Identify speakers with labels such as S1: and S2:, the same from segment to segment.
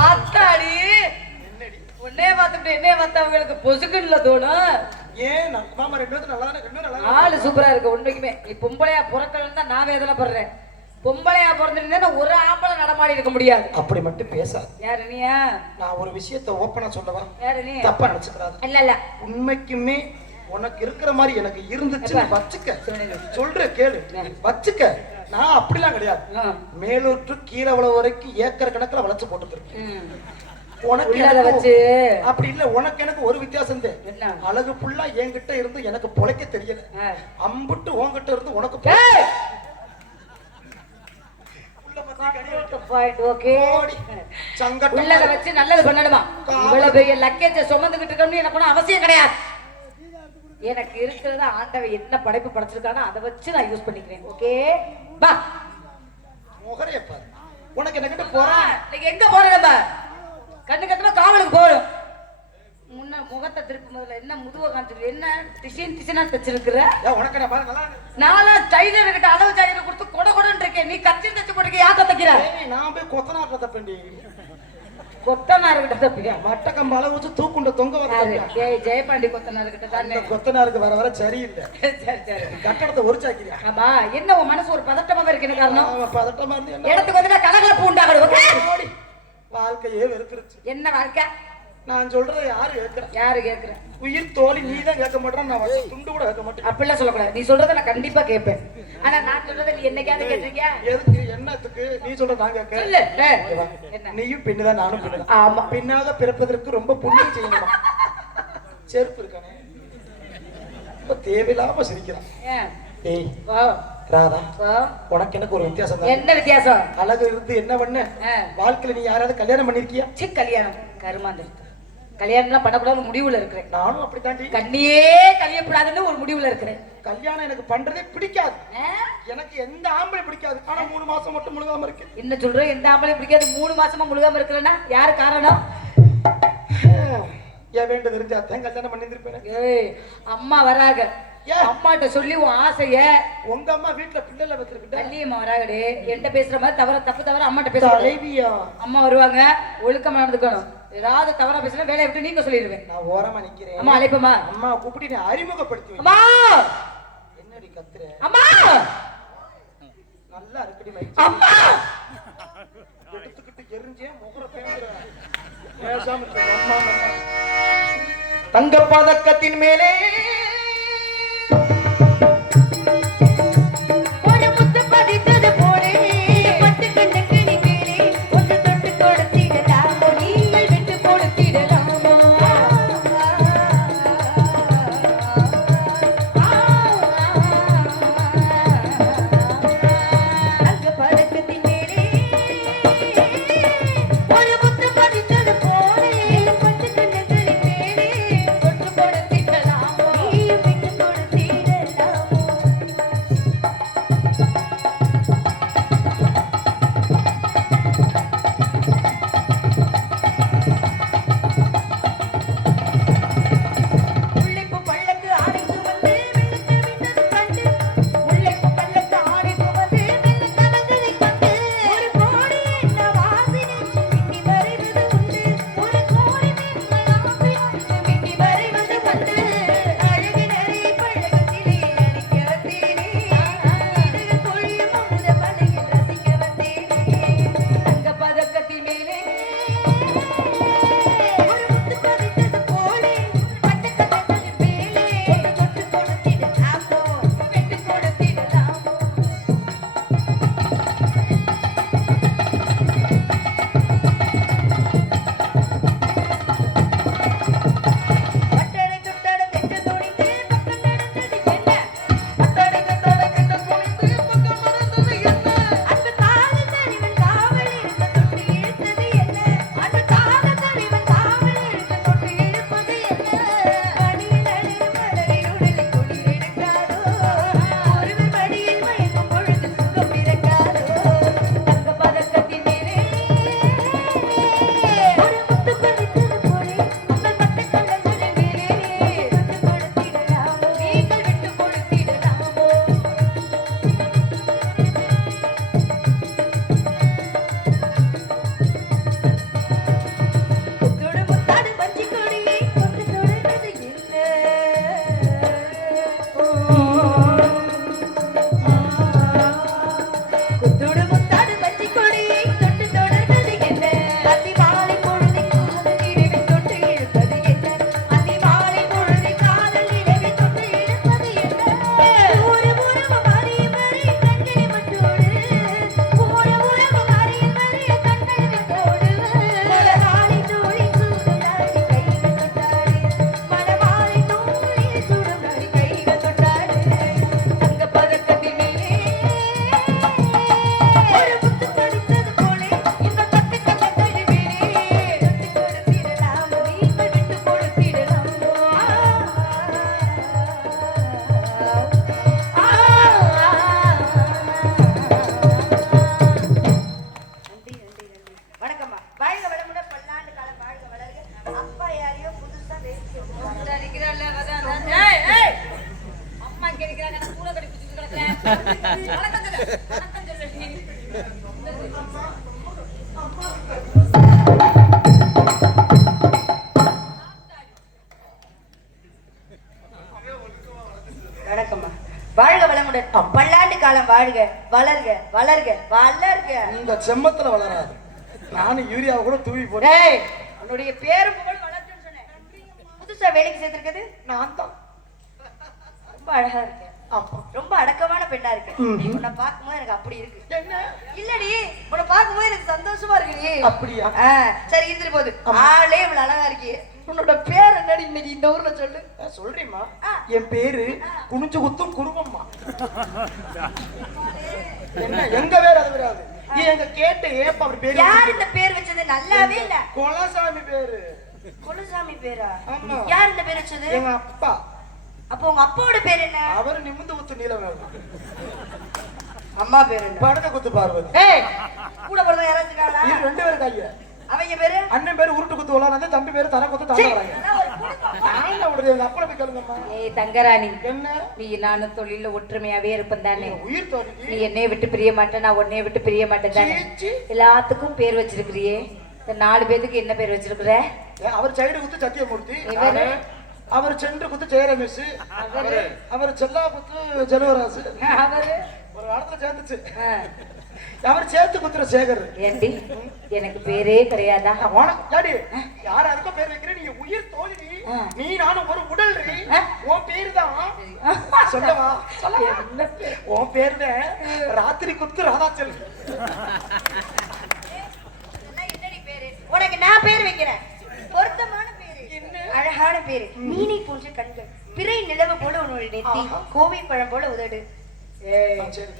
S1: ஆத்தாடி உன்னே பார்த்துட்டு என்னைய பார்த்தவங்களுக்கு பொசுக்குன்னு தோணும்.
S2: ஏன்? மாமா ரெண்டு பேரும் நல்லா ரெண்டு நல்லா?
S1: ஆளு சூப்பரா இருக்கு உண்மைக்குமே. நீ பொம்பளையா பிறக்கலன்னு தான் நான் வேதனை படுறேன் பொம்பளையா பிறந்திருந்தா ஒரு ஆம்பளை நடமாடி இருக்க முடியாது.
S2: அப்படி மட்டும் பேசாது.
S1: யாரு நீயா?
S2: நான் ஒரு விஷயத்த ஓப்பனா சொல்லவா?
S1: யாரு நீ?
S2: தப்பா நினைச்சுக்கிறாத
S1: இல்ல இல்ல.
S2: உண்மைக்குமே உனக்கு இருக்கிற மாதிரி எனக்கு இருந்துச்சு வச்சுக்க. சொல்ற கேளு. வச்சுக்க. நான் அப்படிலாம் கிடையாது. மேலூர் to கீழே அவ்வளவு வரைக்கும் ஏக்கர் கணக்குல வளைச்சு போட்டுருக்கேன். உனக்கு
S1: வச்சு.
S2: அப்படி இல்ல உனக்கு எனக்கு ஒரு வித்தியாசம் தான்
S1: என்ன?
S2: அழகு புள்ளா என்கிட்ட இருந்து எனக்கு பொழைக்க தெரியல. அம்புட்டு உன்கிட்ட இருந்து உனக்கு
S1: உள்ளத வச்சு நல்லது பண்ணணுமா? இவ்வளவு பெரிய லக்கேஜ சுமந்துகிட்டு இருக்கணும்னு எனக்கு அவசியம் கிடையாது. எனக்கு இருக்கிறத ஆண்டவன் என்ன படைப்பு படைச்சிருக்கானோ அதை வச்சு நான் யூஸ் பண்ணிக்கிறேன். ஓகே பா
S2: முகரைய பாரு. உனக்கு என்ன கிட்ட போறேன்
S1: இன்னைக்கு எங்க போறோம் நம்ம? கண்ணு கத்தமா காவலுக்கு போறோம். முன்ன முகத்தை திருப்பி முதல்ல என்ன முதுவை காமிச்சிருக்கு என்ன டிசைன் டிசைனா தச்சிருக்கிற?
S2: உனக்கு என்ன பாரு நல்லா இருக்கு.
S1: நானா டைலர் கிட்ட அளவு டைலர் கொடுத்து கொட கொடன்னு இருக்கேன். நீ கச்சி தச்சு போட்டுக்க யாக்க தைக்கிற
S2: நான் போய் கொத்தனார்ல தப்பேன்டி.
S1: கொத்தனார் கிட்ட தப்பியா
S2: மட்ட கம்ப அளவு வச்சு தூக்குண்ட தொங்க? வர
S1: ஜெய ஜெயபாண்டி கொத்தனார் கிட்ட தானே
S2: கொத்தனாருக்கு வர வர சரியில்லை.
S1: சரி சரி
S2: கட்டடத்தை ஒரிச்சாக்கிறியா?
S1: ஆமா என்ன உன் மனசு ஒரு பதட்டமா இருக்கு காரணம்?
S2: பதட்டமா இருந்து
S1: இடத்துக்கு வந்து கலகலப்பு உண்டாகணும்.
S2: வாழ்க்கையே வெறுத்துருச்சு.
S1: என்ன வாழ்க்கை?
S2: நான் சொல்றதை யாரு கேட்கிறேன்
S1: யாரு கேக்குற
S2: உயிர் தோழி நீ தான் கேட்க மாட்டேன் நான் துண்டு கூட கேட்க மாட்டேன்.
S1: அப்படிலாம் சொல்லக்கூடாது. நீ சொல்றத நான் கண்டிப்பா கேட்பேன். ஆனா நான் சொல்றத நீ என்னைக்காவது கேட்டிருக்கியா?
S2: எதுக்கு என்னத்துக்கு? நீ சொல்ற
S1: சொல்லு. என்ன?
S2: நீயும் பெண்ணுதான் நானும்
S1: ஆமா.
S2: பெண்ணாக பிறப்பதற்கு ரொம்ப புண்ணியம் செய்யணுமா? செருப்பு இருக்கானே. ரொம்ப தேவையில்லாம சிரிக்கிறான். ஏய்
S1: வா.
S2: ராதா உனக்கு எனக்கு ஒரு வித்தியாசம்
S1: என்ன வித்தியாசம்?
S2: அழகு இருந்து என்ன பண்ண. வாழ்க்கையில நீ யாராவது கல்யாணம் பண்ணிருக்கியா?
S1: கல்யாணம். கருமாந்திரத்து. கல்யாணம்லாம் பண்ணக்கூடாது முடிவுல இருக்கிறேன்.
S2: நானும் அப்படித்தாண்டி
S1: கண்ணியே கழியக்கூடாதுன்னு ஒரு முடிவுல இருக்கிறேன்.
S2: கல்யாணம் எனக்கு பண்றதே பிடிக்காது? எனக்கு எந்த ஆம்பளை பிடிக்காது. ஆனா மூணு மாசம் மட்டும் முழுகாம இருக்கு.
S1: என்ன சொல்ற? எந்த ஆம்பளையும் பிடிக்காது. மூணு மாசமா முழுகாம இருக்கிறேன்னா யாரு காரணம்?
S2: ஏன் வேண்டு தெரிஞ்சாத்தான் கல்யாணம் பண்ணிருப்பேன்
S1: ஏய் அம்மா வராக
S2: ஏன்?
S1: அம்மாட்ட சொல்லி உன் ஆசைய
S2: உங்க அம்மா வீட்டுல பிள்ளைல வச்சிருக்கிட்ட
S1: வள்ளியம்மா வராகடே என்கிட்ட பேசுற மாதிரி தவிர தப்பு தவிர அம்மாட்ட பேசுற அம்மா வருவாங்க. ஒழுக்கமா நடந்துக்கணும். ஏதாவது தவறா பேசினா வேலையை விட்டு நீங்க சொல்லிடுவேன்.
S2: நான் ஓரமா நிக்கிறேன்.
S1: அம்மா அழைப்பமா
S2: அம்மா கூப்பிட்டு நீ அறிமுகப்படுத்தி வை.
S1: அம்மா!
S2: என்னடி கத்துற?
S1: அம்மா!
S2: நல்லா இருக்குடி மை
S1: அம்மா!
S2: எடுத்துக்கிட்டு எரிஞ்சே முகர பேசாம அம்மா. தங்க பதக்கத்தின் மேலே
S3: வாழ்க வளர்க வளர்க வளர்க.
S2: இந்த செம்மத்துல வளராது. நானும் யூரியாவை கூட தூவி
S3: டேய் உன்னுடைய பேரு புகழ் வளர்த்துன்னு சொன்னேன். புதுசா வேலைக்கு சேர்த்திருக்குது
S2: நான் தான்.
S3: ரொம்ப அழகா இருக்கு. ரொம்ப அடக்கமான பெண்ணா இருக்கு. உன்னை பார்க்கும்போது எனக்கு அப்படி இருக்கு. இல்லடி உன்னை பார்க்கும்போது எனக்கு சந்தோஷமா இருக்குடி
S2: அப்படியா?
S3: சரி இருந்துட்டு போகுது. ஆளே இவ்வளவு அழகா இருக்கியே. உன்னோட பேர் என்னடி இன்னைக்கு இந்த ஊர்ல சொல்லு? ஆ.
S2: என் பேரு குனிஞ்சு குத்தும் குருவம்மா. என்ன எங்க வேற அது வராது எங்க கேட்ட ஏப்ப அப்படி பேரு?
S3: யார் இந்த பேர் வச்சது? நல்லாவே இல்ல.
S2: கொலசாமி பேரு.
S3: குலசாமி பேரா?
S2: ஆமா.
S3: யார் இந்த பேர் வச்சது?
S2: எங்க அப்பா.
S3: அப்போ உங்க அப்பாவோட பேர் என்ன?
S2: அவரு நிமிந்து குத்து நீல வேணும்
S3: அம்மா பேர் என்ன?
S2: படக்க குத்து பார்வதி.
S3: ஏய் கூட பிறந்த யாராச்சும்
S2: ரெண்டு பேரும் கைய.
S3: அவங்க பேரு?
S2: அண்ணன் பேரு உருட்டு குத்து விளாடாது தம்பி பேரு தர குத்து தாண்ட வராங்க. நான் என்ன விடுறது எங்க அப்பா போய் கேளுங்கம்மா.
S3: ஏய் தங்கராணி.
S2: என்ன?
S3: நீ நானும் தொழில ஒற்றுமையாவே இருப்பேன் தானே.
S2: உயிர் தோழி
S3: நீ என்னைய விட்டு பிரிய மாட்டேன் நான் உன்னைய விட்டு பிரிய மாட்டேன் தானே. எல்லாத்துக்கும் பேர் வச்சிருக்கிறியே. நாலு பேத்துக்கு என்ன பேர் வச்சிருக்கிற?
S2: அவர் சைடு குத்து சத்தியமூர்த்தி? அவர்? சென்று குத்து ஜெயரமேஷ் அவரு? செல்லா குத்து ஜெலவராசு ஒரு இடத்துல சேர்ந்துச்சு. அவர் சேர்த்து குத்துற சேகர்.
S3: ஏண்டி? எனக்கு பேரே கிடையாதா?
S2: உனக்கு ஏடி, யாரா இருக்கோ பேர் வைக்கிறேன் நீ உயிர் தோழி நீ. நானும் ஒரு உடல். உன் பேரு தான் சொல்லவா?
S3: பேர்?
S2: உன் பேரு தான் ராத்திரி குத்து ராதா செல்வி
S3: உனக்கு நான் பேர் வைக்கிறேன். பொருத்தமான பேரு. அழகான பேரு. மீனை போன்ற கண்கள். பிறை நிலவு போல உன்னுடைய நெத்தி. கோவை பழம் போல உதடு. ஏய்,
S2: சரி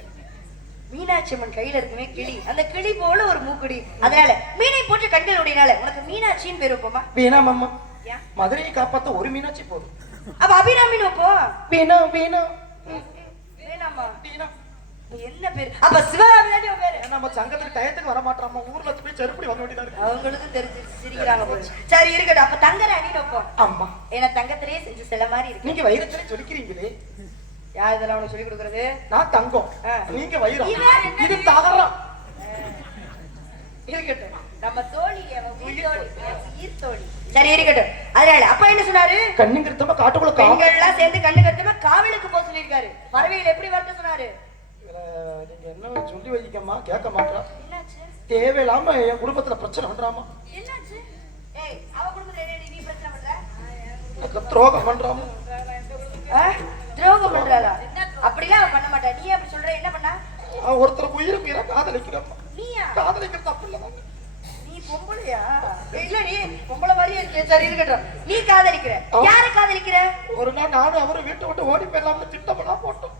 S3: மீனாட்சி அம்மன் கையில இருக்குமே கிளி. அந்த கிளி போல ஒரு மூக்குடி. அதனால மீனை போன்ற கண்கள் உடையனால உனக்கு மீனாட்சின்னு பேர் வைப்போமா
S2: வீணா மாமா? மதுரையை காப்பாத்த ஒரு மீனாட்சி போதும்.
S3: அப்ப அபிராமின்னு வைப்போம்
S2: வீணா வீணா.
S3: வேணாமா
S2: வீணா.
S3: என்ன பேரு? அப்ப உன் பேரு?
S2: நம்ம சங்கத்துக்கு டயத்துக்கு வர மாட்டாமா ஊர்ல போய் செருப்படி வர வேண்டியதா
S3: அவங்களுக்கும் தெரிஞ்சு சிரிக்கிறாங்க போல. சரி இருக்கட்டும். அப்ப தங்கராணின்னு வைப்போம்
S2: அம்மா.
S3: ஏன்னா தங்கத்திலேயே செஞ்சு சில மாதிரி இருக்கு.
S2: நீங்க வைரத்திலே சொல்லிக்கிறீங்களே
S3: யார் இதெல்லாம் உனக்கு சொல்லி கொடுக்கறது?
S2: நான் தங்கம். நீங்க
S3: என்ன
S2: இது தகரம்.
S3: இருக்கட்டும். நம்ம தோழி தோழி. சரி இருக்கட்டும். அதனால அப்பா என்ன சொன்னாரு?
S2: கண்ணுங்கிறதமா காட்டுக்குள்ள காவல்
S3: பெண்கள் எல்லாம் சேர்ந்து கண்ணு கட்டுமா காவலுக்கு போக சொல்லியிருக்காரு. பறவைகள் எப்படி வரட்ட சொன்னாரு?
S2: நீங்க என்ன சொல்லி வைக்கம்மா கேட்க மாட்டா தேவையில்லாம என் குடும்பத்துல பிரச்சனை பண்றாமா? துரோகம் பண்றாமா?
S3: துரோகம் பண்றாளா? அப்படிலாம் அவ பண்ண மாட்டா. நீ அப்படி சொல்ற என்ன பண்ணா?
S2: அவன் ஒருத்தர் உயிருக்கு உயிரை காதலிக்கிறம்மா
S3: நீயா?
S2: காதலிக்கிற தப்பு இல்ல
S3: நீ பொம்பளையா? இல்ல நீ பொம்பளை மாதிரியே இருக்க சரி இருக்கட்டும். நீ காதலிக்கிற. யார காதலிக்கிற?
S2: ஒரு நாள் நானும் அவரும் வீட்டை விட்டு ஓடி போயிடலாம்னு திட்டமெல்லாம் போட்டோம்.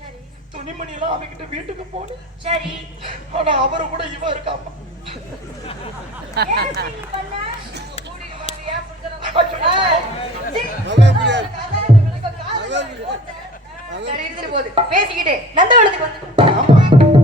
S3: சரி.
S2: துணிமணி எல்லாம் அவகிட்ட வீட்டுக்கு போனேன்.
S3: சரி.
S2: ஆனா அவரு கூட இவ இருக்காமா
S3: பண்ண? போகுது. பேசிக்கிட்டு நந்தவனத்துக்கு வந்து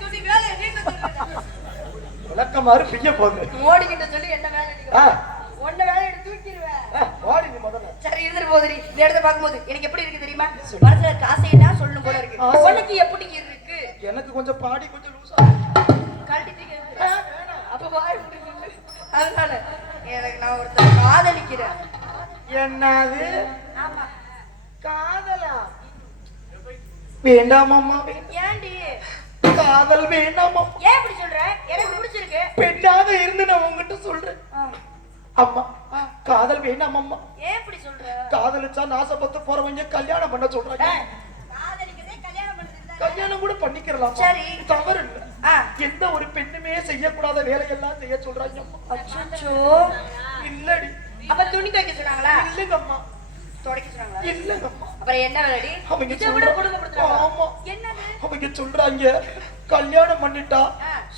S3: சொல்லி வேலையை நீங்க சொல்லுங்க.
S2: விளக்கமாறு பிய்ய போகுது.
S3: ஓடிக்கிட்ட சொல்லி என்ன வேலை ஒன்ன வேலை தூக்கிடுவேன்
S2: முதல்ல.
S3: சரி இருந்துட்டு போகுதுடி இந்த இடத்த பார்க்கும்போது எனக்கு எப்படி இருக்கு தெரியுமா? மனசுல காசையா சொல்லணும் போல இருக்கு. உனக்கு எப்படி இருக்கு?
S2: எனக்கு கொஞ்சம் பாடி கொஞ்சம்
S3: அதனால எனக்கு நான் ஒருத்தர் காதலிக்கிறேன்.
S2: என்னது? காதலா? வேண்டாமாம்மா
S3: ஏன்டி
S2: காதல் வேண்டாமா
S3: ஏன் இப்படி சொல்ற? எனக்கு பிடிச்சிருக்கு.
S2: பெண்ணாக இருந்து நான் உங்ககிட்ட சொல்றேன். அம்மா காதல் வேண்டாமம்மா
S3: ஏன் இப்படி சொல்ற?
S2: காதலிச்சா நாசப்பட்டு போறவங்க கல்யாணம் பண்ண சொல்றாங்க.
S3: கல்யாணம்
S2: கூட பண்ணிக்கிறலாம்?
S3: சரி.
S2: தவறு இல்ல எந்த ஒரு பெண்ணுமே செய்யக்கூடாத வேலையெல்லாம் செய்ய சொல்றாங்க
S3: அச்சோ
S2: இல்லடி.
S3: அப்ப துணி துவைக்க சொன்னாங்களா?
S2: இல்லைங்கம்மா.
S3: துடைக்க சொன்னாங்களா?
S2: இல்லைங்கம்மா.
S3: அப்புறம் என்ன வேலடி?
S2: அவங்க
S3: இதை விட
S2: சொல்ற-
S3: கொடுமைப்படுத்துறாங்களா?
S2: ஆமா.
S3: என்னது?
S2: அவங்க சொல்றாங்க கல்யாணம் பண்ணிட்டா.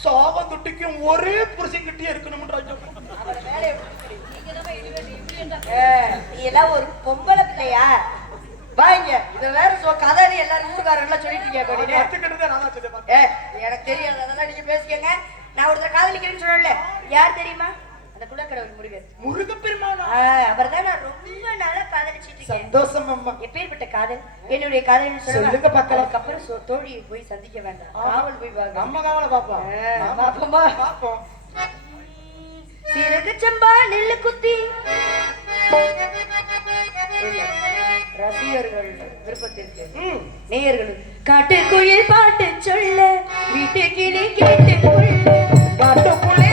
S2: சாகம் தொட்டிக்கும் ஒரே புருஷன் கிட்டே இருக்கணும்ன்றாங்க.
S3: அவள வேலையை விட்டுட்டு. ஏய், நீ எல்லாம் ஒரு பொம்பளை பிள்ளையா? வாங்க. இத வேற சொ கதை எல்லாரும் ஊருக்காரங்களாம் சொல்லிட்டு இருக்கீங்க ஏ எனக்கு தெரியாது அதெல்லாம் நீங்க பேசிக்கங்க. நான் ஒருத்தர் காதலிக்கிறேன்னு சொல்லல. யார் தெரியுமா? அந்த குலக்கடவுள் முருகன்.
S2: முருகப்பெருமானா?
S3: அவர் தான் நான் ரொம்ப நாளா காதலிச்சிட்டு இருக்கேன்.
S2: சந்தோஷம் அம்மா.
S3: எப்பேற்பட்ட காதல் என்னுடைய காதல்
S2: சொல்லுங்க பார்க்கலாம்.
S3: அதுக்கப்புறம் சொ- தோழியை போய் சந்திக்க வேண்டாம். காவல் போய் வாங்க.
S2: நம்ம காவல பாப்போம்.
S3: பாப்போமா?
S2: பாப்போம்
S3: சீரக சம்பா நெல்லு குத்தி. ரசிகர்கள் விருப்பத்திற்கு
S2: ம்.
S3: நேயர்களும் காட்டுக்குயில் பாட்டு சொல்ல வீட்டு கிளி கேட்டு கொள்ள
S2: காட்டுக்குள்ளே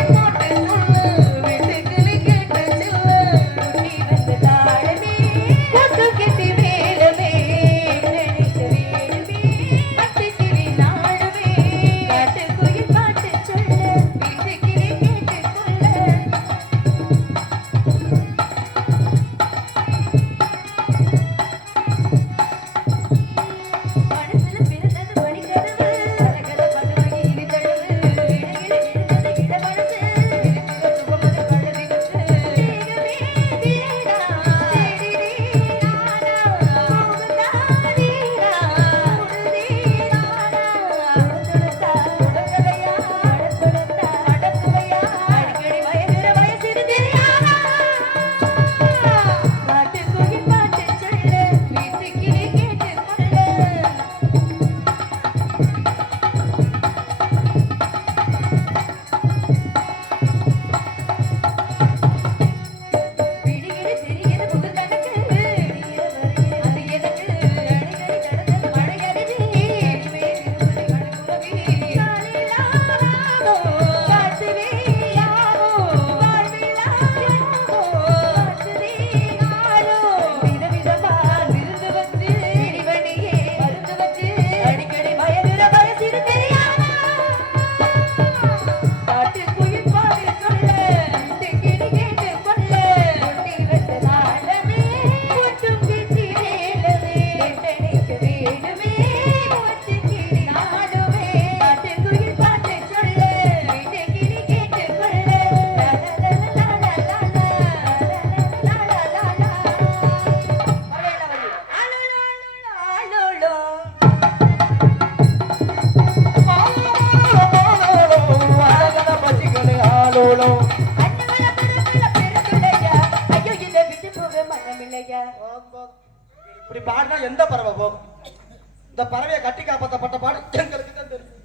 S3: இந்த
S2: பறவையை கட்டி காப்பாத்தப்பட்ட பாடு எங்களுக்கு தான் தெரியும்.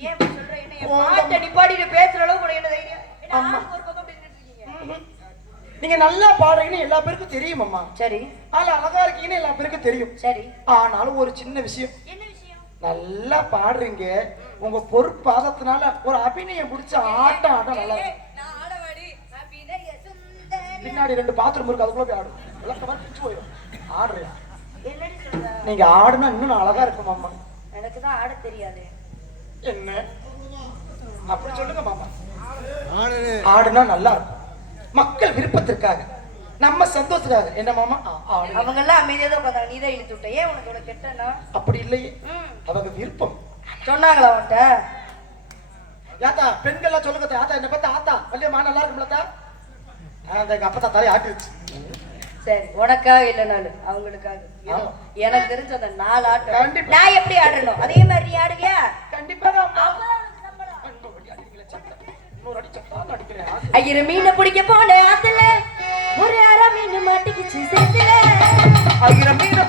S3: ஏன் சொல்ற? என்ன பேசுற அளவுக்கு உனக்கு என்ன தைரியம்? ஒரு பக்கம் இருக்கீங்க?
S2: நீங்க நல்லா பாடுறீங்கன்னு எல்லா பேருக்கும் தெரியும் அம்மா.
S3: சரி.
S2: ஆனா அழகா இருக்கீங்கன்னு எல்லா பேருக்கும் தெரியும்.
S3: சரி.
S2: ஆனாலும் ஒரு சின்ன விஷயம்.
S3: என்ன விஷயம்?
S2: நல்லா பாடுறீங்க. உங்க பொறுப்பாதத்தினால ஒரு அபிநயம் பிடிச்ச ஆட்டம் ஆட்டம் நல்லா பின்னாடி ரெண்டு பாத்ரூம் இருக்கு அதுக்குள்ள போய் ஆடும் விளக்கமா பிடிச்சு போயிடும் ஆடுறியா? நீங்க ஆடுனா இன்னும் அழகா இருக்கும் மாமா.
S3: எனக்கு தான் ஆட தெரியாது.
S2: என்ன? அப்படி சொல்லுங்க மாமா. ஆடுனா நல்லா இருக்கும். மக்கள் விருப்பத்திற்காக நம்ம சந்தோஷத்துக்காக. என்ன மாமா.
S3: அவங்க எல்லாம் அமைதியா தான் உட்காந்தாங்க நீ தான் இழுத்து விட்ட. ஏன் உனக்கு இவ்வளவு கெட்டனா
S2: அப்படி இல்லையே. அவங்க விருப்பம்.
S3: சொன்னாங்களா உன்கிட்ட
S2: யாத்தா பெண்கள்லாம் சொல்லுங்க தா. ஆத்தா என்ன பார்த்தா ஆத்தா வள்ளியம்மா நல்லா இருக்கும்லத்தா அந்த எங்க அப்பத்தா தலையை ஆட்டிருச்சு.
S3: சரி உனக்காக இல்லை நான்
S2: அவங்களுக்காக.
S3: எனக்கு தெரிஞ்ச அந்த நாலு ஆட்டம். நான் எப்படி ஆடணும் அதே மாதிரி ஆடுவியா?
S2: கண்டிப்பாக
S3: ஐயரு மீனை பிடிக்க போன ஆத்துல ஒரு அரை மீன் மாட்டிக்கிச்சு சேர்த்துல ஐயரு மீனை